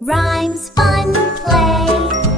Rhymes, fun, play.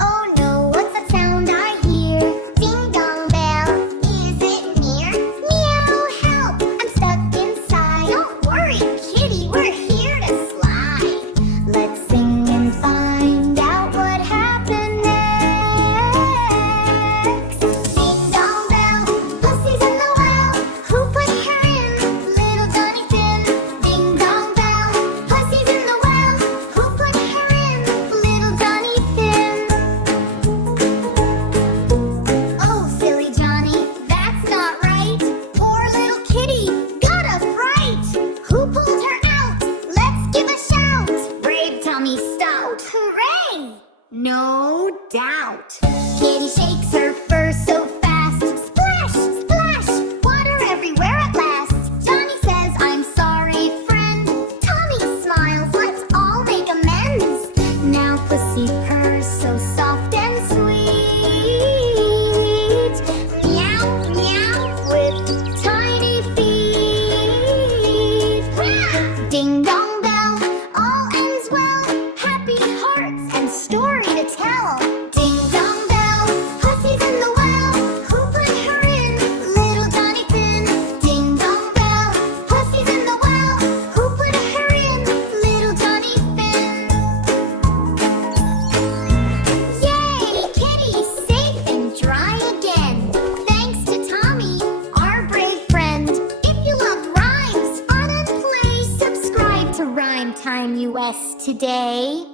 Oh no, what's that sound I hear? Ding dong bell, is it near? Meow, help, I'm stuck inside. Don't worry, kitty, we're here to slide. Let's sing and find out what happened next. Ding dong bell, Pussy's in the well. Who put her in? Little Johnny Finn. Ding dong bell, Pussy's in the well. Who put her in? Little Johnny Finn. Oh, silly Johnny, that's not right. Poor little kitty, got a fright. Who pulled her out? Let's give a shout. Brave tummy stout. Hooray! No doubt. Kitty shakes her fur so fast. Splash, splash, water everywhere at last. Johnny says, I'm sorry, friend. Tommy smiles, let's all make amends. Now Pussy purrs so soft and sweet. Meow, meow, with tiny feet. Ding dong bell, all ends well. Happy hearts and story to tell. Ding dong bell, Pussy's in the well. Who put her in? Little Johnny Finn. Ding dong bell, Pussy's in the well. Who put her in? Little Johnny Finn. Yay! Kitty, safe and dry again. Thanks to Tommy, our brave friend. If you love rhymes, fun and play, subscribe to Rhyme Time US today.